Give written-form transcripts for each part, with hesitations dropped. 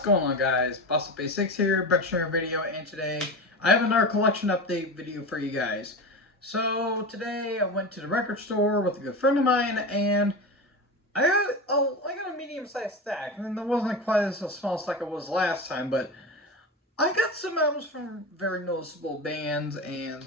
What's going on, guys? Bustle6 here, back to another video, and today I have another collection update video for you guys. So today I went to the record store with a good friend of mine, and I got a medium-sized stack, and it wasn't quite as small stack it was last time, but I got some albums from very noticeable bands, and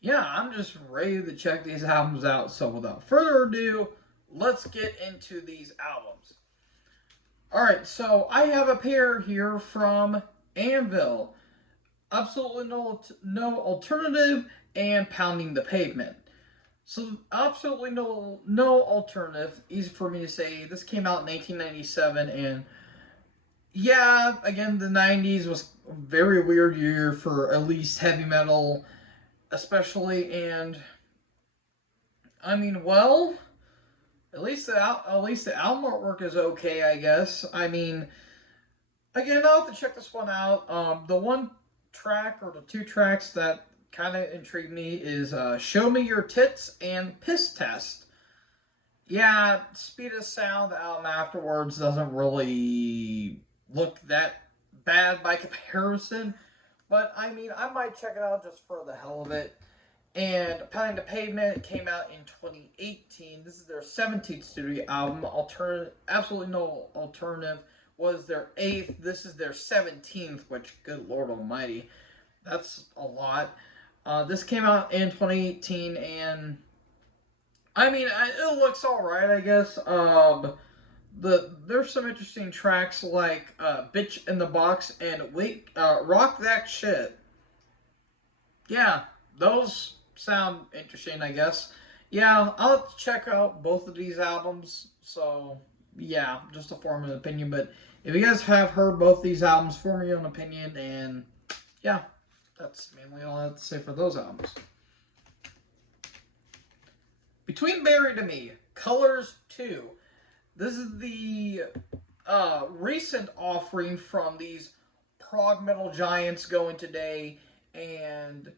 yeah, I'm just ready to check these albums out. So without further ado, let's get into these albums. Alright, so I have a pair here from Anvil. Absolutely no alternative and Pounding the Pavement. So absolutely no alternative. Easy for me to say. This came out in 1997, and yeah, again, the 90s was a very weird year for at least heavy metal, especially. And I mean, well, at least the album artwork is okay, I guess. I mean, again, I'll have to check this one out. The one track or the two tracks that kind of intrigued me is Show Me Your Tits and Piss Test. Yeah, Speed of Sound, the album afterwards doesn't really look that bad by comparison. But, I mean, I might check it out just for the hell of it. And Pounding the Pavement came out in 2018. This is their 17th studio album. Absolutely no alternative was their 8th. This is their 17th, which, good Lord Almighty, that's a lot. This came out in 2018, and I mean, it looks alright, I guess. There's some interesting tracks like Bitch in the Box and Rock That Shit. Yeah, those sound interesting, I guess. Yeah, I'll have to check out both of these albums. So, yeah, just to form an opinion. But if you guys have heard both these albums, form your own opinion. And, yeah, that's mainly all I have to say for those albums. Between Buried and Me, Colors 2. This is the recent offering from these prog metal giants going today. And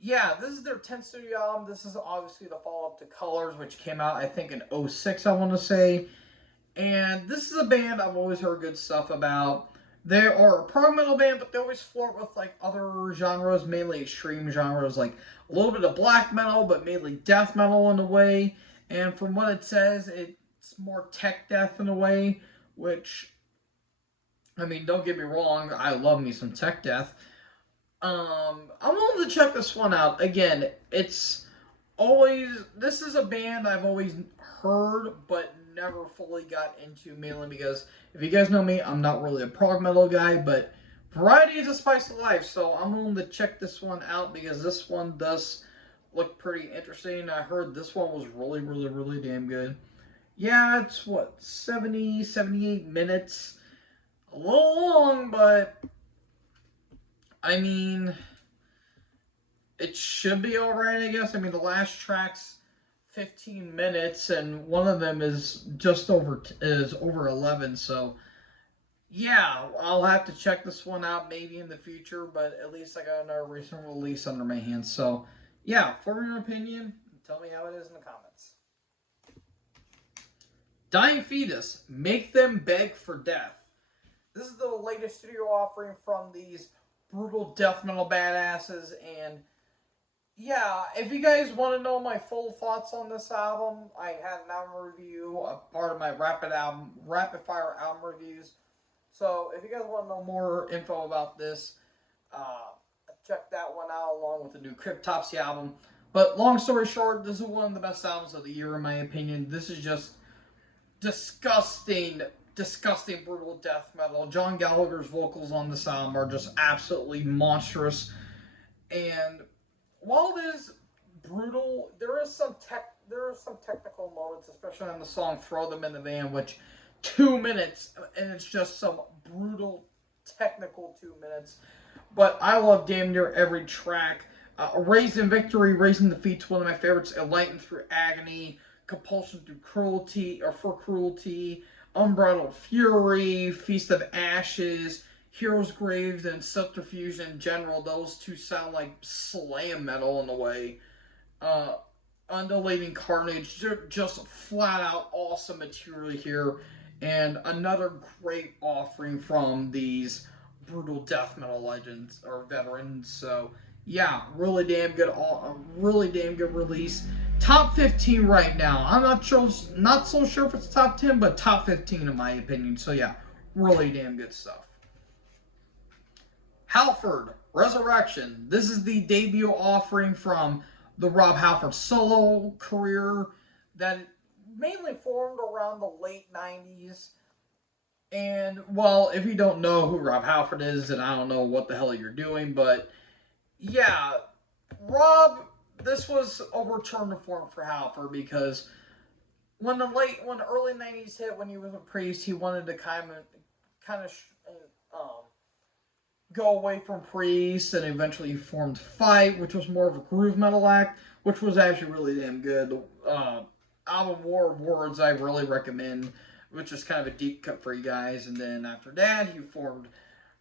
yeah, this is their 10th studio album. This is obviously the follow-up to Colors, which came out, I think, in 2006, I want to say. And this is a band I've always heard good stuff about. They are a prog metal band, but they always flirt with, like, other genres, mainly extreme genres, like a little bit of black metal, but mainly death metal in a way. And from what it says, it's more tech death in a way, which, I mean, don't get me wrong, I love me some tech death. I'm willing to check this one out. Again, this is a band I've always heard, but never fully got into, mainly because, if you guys know me, I'm not really a prog metal guy, but variety is a spice of life, so I'm willing to check this one out, because this one does look pretty interesting. I heard this one was really, really, really damn good. Yeah, it's, 78 minutes? A little long, but I mean, it should be alright, I guess. I mean, the last track's 15 minutes, and one of them is over 11. So, yeah, I'll have to check this one out maybe in the future, but at least I got another recent release under my hands. So, yeah, form your opinion. Tell me how it is in the comments. Dying Fetus, Make Them Beg for Death. This is the latest studio offering from these brutal death metal badasses, and yeah, if you guys want to know my full thoughts on this album, I had an album review, a part of my rapid fire album reviews. So if you guys want to know more info about this, check that one out along with the new Cryptopsy album. But long story short, this is one of the best albums of the year in my opinion. This is just disgusting brutal death metal. John Gallagher's vocals on this album are just absolutely monstrous. And while it is brutal, there are some technical moments, especially on the song "Throw Them in the Van," which 2 minutes, and it's just some brutal technical 2 minutes. But I love damn near every track. Raised in Victory, Raising the Feet's one of my favorites. Enlightened Through Agony, Compulsion Through Cruelty, or For Cruelty, Unbridled Fury, Feast of Ashes, Heroes' Graves, and Subterfuge in general. Those two sound like slam metal in a way. Undulating Carnage, just flat out awesome material here. and another great offering from these brutal death metal legends or veterans. So yeah, really damn good release. Top 15 right now. I'm not so sure if it's top 10, but top 15 in my opinion. So yeah, really damn good stuff. Halford Resurrection. This is the debut offering from the Rob Halford solo career that mainly formed around the late 90s. And, well, if you don't know who Rob Halford is, then I don't know what the hell you're doing. But, yeah, Rob, this was a return to form for Halford because when the early 90s hit, when he was a Priest, he wanted to kind of go away from Priest, and eventually he formed Fight, which was more of a groove metal act, which was actually really damn good. The album War of Words I really recommend, which is kind of a deep cut for you guys. And then after that,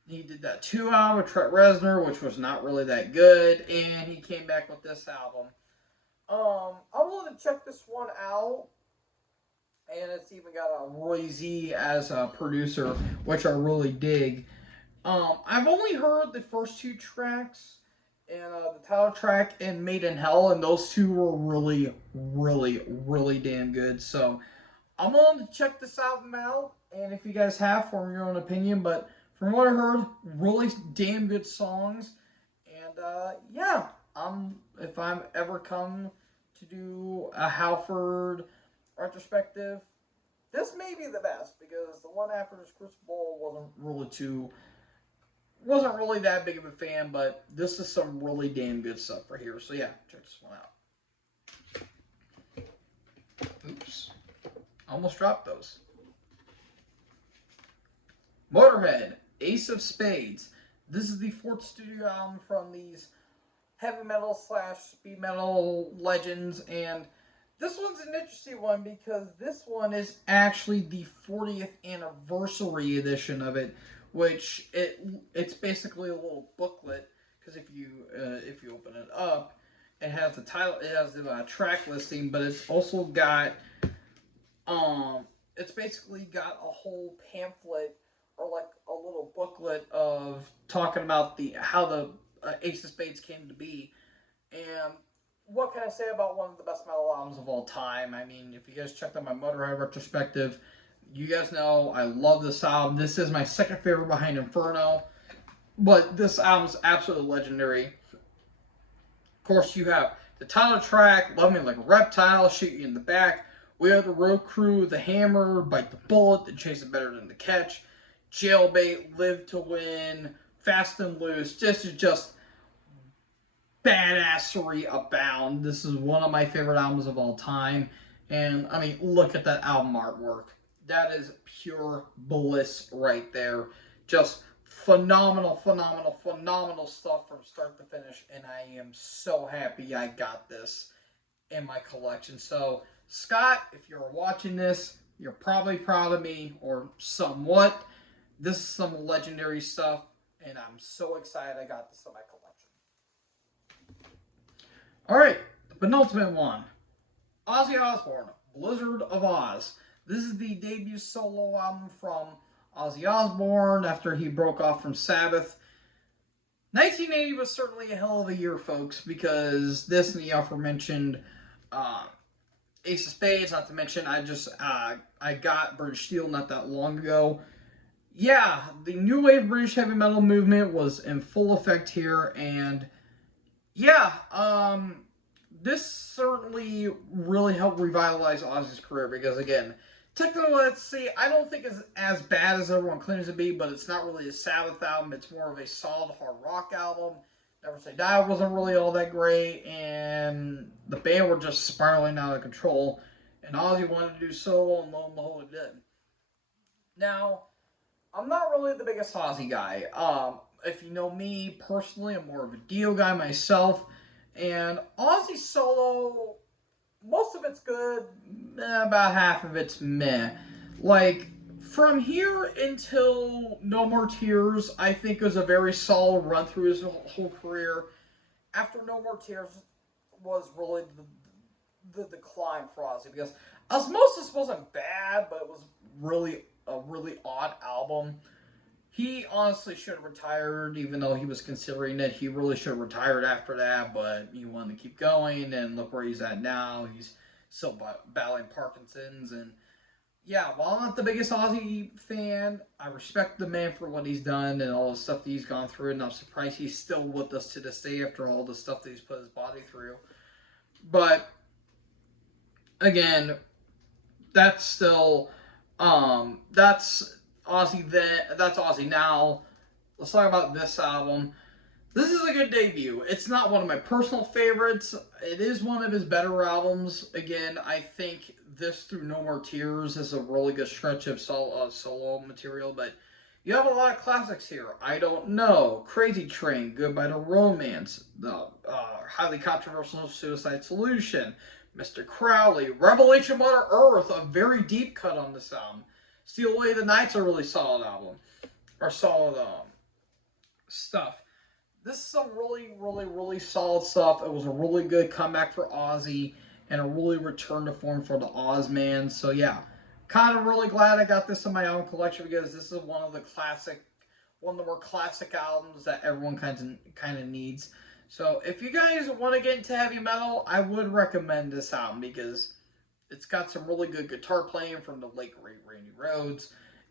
he did that 2 hour with Trent Reznor, which was not really that good, and he came back with this album. I'm willing to check this one out, and it's even got a Roy Z as a producer, which I really dig. I've only heard the first 2 tracks, and the title track and Made in Hell, and those two were really, really, really damn good. So I'm willing to check this album out, and if you guys have, form your own opinion. But from what I heard, really damn good songs, and yeah, if I'm ever come to do a Halford retrospective, this may be the best because the one after this Crucible wasn't really that big of a fan, but this is some really damn good stuff right here. So yeah, check this one out. Oops. Almost dropped those. Motorhead, Ace of Spades. This is the 4th studio album from these heavy metal / speed metal legends, and this one's an interesting one because this one is actually the 40th anniversary edition of it, which it's basically a little booklet because if you open it up, it has the title, it has the track listing, but it's also got it's basically got a whole pamphlet or like a little booklet of talking about how the Ace of Spades came to be. And what can I say about one of the best metal albums of all time? I mean, if you guys checked out my Motorhead retrospective, you guys know I love this album. This is my second favorite behind Inferno, but this album's absolutely legendary. Of course, you have the title track, Love Me Like a Reptile, Shoot You in the Back. We Are the Road Crew, The Hammer, Bite the Bullet, The Chase Is Better Than the Catch, Jailbait, Live to Win, Fast and Loose. This is just badassery abound. This is one of my favorite albums of all time. And, I mean, look at that album artwork. That is pure bliss right there. Just phenomenal, phenomenal, phenomenal stuff from start to finish. And I am so happy I got this in my collection. So, Scott, if you're watching this, you're probably proud of me, or somewhat. This is some legendary stuff, and I'm so excited I got this in my collection. Alright, the penultimate one. Ozzy Osbourne, Blizzard of Oz. This is the debut solo album from Ozzy Osbourne after he broke off from Sabbath. 1980 was certainly a hell of a year, folks, because this and the aforementioned Ace of Spades, not to mention I got British Steel not that long ago. Yeah, the new wave British heavy metal movement was in full effect here, and yeah, this certainly really helped revitalize Ozzy's career because, again, technically, let's see, I don't think it's as bad as everyone claims to be, but it's not really a Sabbath album. It's more of a solid hard rock album. Never Say Die wasn't really all that great, and the band were just spiraling out of control, and Ozzy wanted to do solo, and lo and behold, it did. Now, I'm not really the biggest Ozzy guy. If you know me personally, I'm more of a Dio guy myself. And Ozzy solo, most of it's good, about half of it's meh. Like, from here until No More Tears, I think was a very solid run through his whole career. After No More Tears was really the decline for Ozzy because Osmosis wasn't bad, but it was really a really odd album. He honestly should have retired, even though he was considering it. He really should have retired after that, but he wanted to keep going, and look where he's at now. He's still battling Parkinson's, and yeah, while I'm not the biggest Ozzy fan, I respect the man for what he's done and all the stuff that he's gone through, and I'm surprised he's still with us to this day after all the stuff that he's put his body through. But again, that's still that's Ozzy then, that's Ozzy now. Let's talk about this album. This is a good debut. It's not one of my personal favorites. It is one of his better albums. Again, I think this Through No More Tears is a really good stretch of solo material, but you have a lot of classics here. I Don't Know, Crazy Train, Goodbye to Romance, the highly controversial Suicide Solution, Mr. Crowley, Revelation Mother Earth, a very deep cut on this album. Steal Away the Night's a really solid album, or solid stuff. This is some really solid stuff. It was a really good comeback for Ozzy and a really return to form for the Ozman. So yeah, kind of really glad I got this in my own collection because this is one of the more classic albums that everyone kind of needs. So if you guys want to get into heavy metal, I would recommend this album because it's got some really good guitar playing from the late great Randy Rhoads.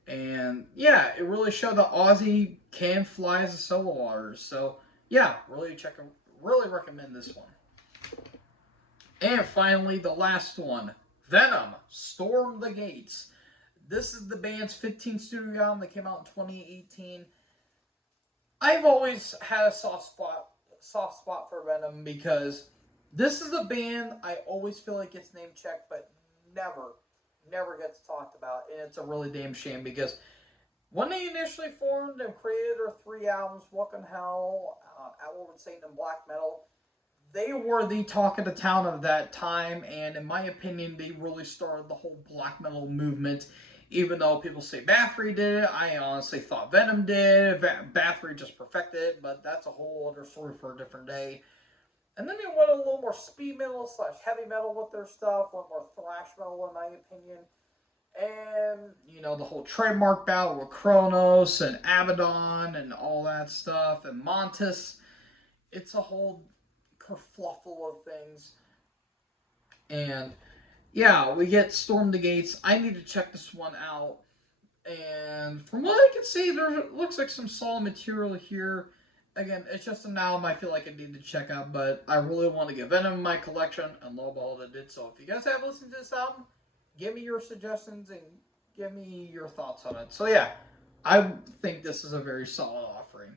And yeah, it really showed that Ozzy can fly as a solo artist. So yeah, really recommend this one. And finally, the last one, Venom, Storm the Gates. This is the band's 15th studio album that came out in 2018. I've always had a soft spot for Venom because this is a band I always feel like gets name checked, but never gets talked about, and it's a really damn shame because when they initially formed and created their 3 albums, Welcome Hell, Outlaw with Satan, and Black Metal, they were the talk of the town of that time, and in my opinion, they really started the whole black metal movement. Even though people say Bathory did it, I honestly thought Venom did. Bathory just perfected it, but that's a whole other story for a different day. And then they went a little more speed metal / heavy metal with their stuff, a little more thrash metal in my opinion. And, the whole trademark battle with Kronos and Abaddon and all that stuff, and Montes. It's a whole kerfluffle of things. And, yeah, we get Storm the Gates. I need to check this one out. And from what I can see, there looks like some solid material here. Again, it's just an album I feel like I need to check out, but I really want to get Venom in my collection, and lo and behold, I did. So if you guys have listened to this album, give me your suggestions and give me your thoughts on it. So yeah, I think this is a very solid offering,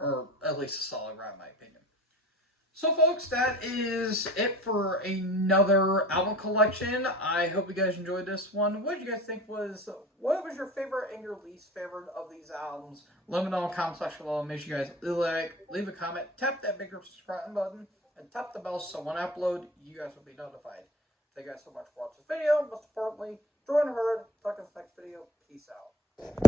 or at least a solid round in my opinion. So folks, that is it for another album collection. I hope you guys enjoyed this one. What did you guys think what was your favorite and your least favorite of these albums? Let me know in the comment section below. Make sure you guys leave a comment, tap that big subscribe button, and tap the bell so when I upload, you guys will be notified. Thank you guys so much for watching this video. Most importantly, join the herd. Talk in this next video. Peace out.